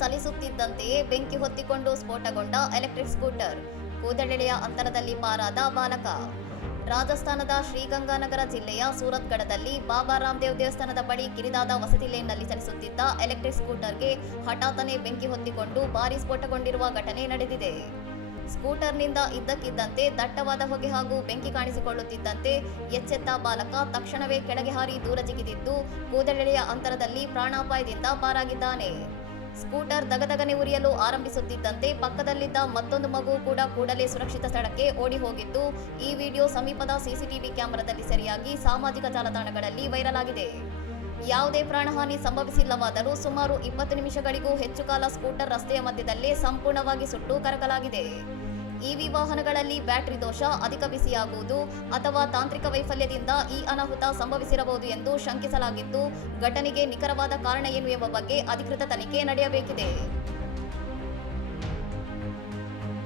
ಚಲಿಸುತ್ತಿದ್ದಂತೆಯೇ ಬೆಂಕಿ ಹೊತ್ತಿಕೊಂಡು ಸ್ಫೋಟಗೊಂಡ electric scooter. ಕೂದಲೆಳೆಯ ಅಂತರದಲ್ಲಿ ಪಾರಾದ ಬಾಲಕ. ರಾಜಸ್ಥಾನದ ಶ್ರೀಗಂಗಾನಗರ ಜಿಲ್ಲೆಯ ಸೂರತ್ಗಢದಲ್ಲಿ ಬಾಬಾ ರಾಮದೇವ್ ದೇವಸ್ಥಾನದ ಬಳಿ ಕಿರಿದಾದ ವಸತಿ ಲೇನ್ನಲ್ಲಿ ಚಲಿಸುತ್ತಿದ್ದ ಎಲೆಕ್ಟ್ರಿಕ್ ಸ್ಕೂಟರ್ಗೆ ಹಠಾತ್ತನೆ ಬೆಂಕಿ ಹೊತ್ತಿಕೊಂಡು ಭಾರೀ ಸ್ಫೋಟಗೊಂಡಿರುವ ಘಟನೆ ನಡೆದಿದೆ. ಸ್ಕೂಟರ್ನಿಂದ ಇದ್ದಕ್ಕಿದ್ದಂತೆ ದಟ್ಟವಾದ ಹೊಗೆ ಹಾಗೂ ಬೆಂಕಿ ಕಾಣಿಸಿಕೊಳ್ಳುತ್ತಿದ್ದಂತೆ ಎಚ್ಚೆತ್ತ ಬಾಲಕ ತಕ್ಷಣವೇ ಕೆಳಗೆ ಹಾರಿ ದೂರ ಜಿಗಿದಿದ್ದು ಕೂದಲೆಳೆಯ ಅಂತರದಲ್ಲಿ ಪ್ರಾಣಾಪಾಯದಿಂದ ಪಾರಾಗಿದ್ದಾನೆ. ಸ್ಕೂಟರ್ ದಗದಗನೆ ಉರಿಯಲು ಆರಂಭಿಸುತ್ತಿದ್ದಂತೆ ಪಕ್ಕದಲ್ಲಿದ್ದ ಮತ್ತೊಂದು ಮಗು ಕೂಡ ಕೂಡಲೇ ಸುರಕ್ಷಿತ ಸ್ಥಳಕ್ಕೆ ಓಡಿ ಹೋಗಿದ್ದು, ಈ ವಿಡಿಯೋ ಸಮೀಪದ ಸಿಸಿಟಿವಿ ಕ್ಯಾಮೆರಾದಲ್ಲಿ ಸೆರೆಯಾಗಿ ಸಾಮಾಜಿಕ ಜಾಲತಾಣಗಳಲ್ಲಿ ವೈರಲ್ ಆಗಿದೆ. ಯಾವುದೇ ಪ್ರಾಣಹಾನಿ ಸಂಭವಿಸಿಲ್ಲವಾದರೂ ಸುಮಾರು 20 ನಿಮಿಷಗಳಿಗೂ ಹೆಚ್ಚು ಕಾಲ ಸ್ಕೂಟರ್ ರಸ್ತೆಯ ಮಧ್ಯದಲ್ಲೇ ಸಂಪೂರ್ಣವಾಗಿ ಸುಟ್ಟು ಕರಕಲಾಗಿದೆ. ಇವಿ ವಾಹನಗಳಲ್ಲಿ ಬ್ಯಾಟರಿ ದೋಷ, ಅಧಿಕ ಬಿಸಿಯಾಗುವುದು ಅಥವಾ ತಾಂತ್ರಿಕ ವೈಫಲ್ಯದಿಂದ ಈ ಅನಾಹುತ ಸಂಭವಿಸಿರಬಹುದು ಎಂದು ಶಂಕಿಸಲಾಗಿದ್ದು, ಘಟನೆಗೆ ನಿಖರವಾದ ಕಾರಣ ಏನು ಎಂಬ ಬಗ್ಗೆ ಅಧಿಕೃತ ತನಿಖೆ ನಡೆಯಬೇಕಿದೆ.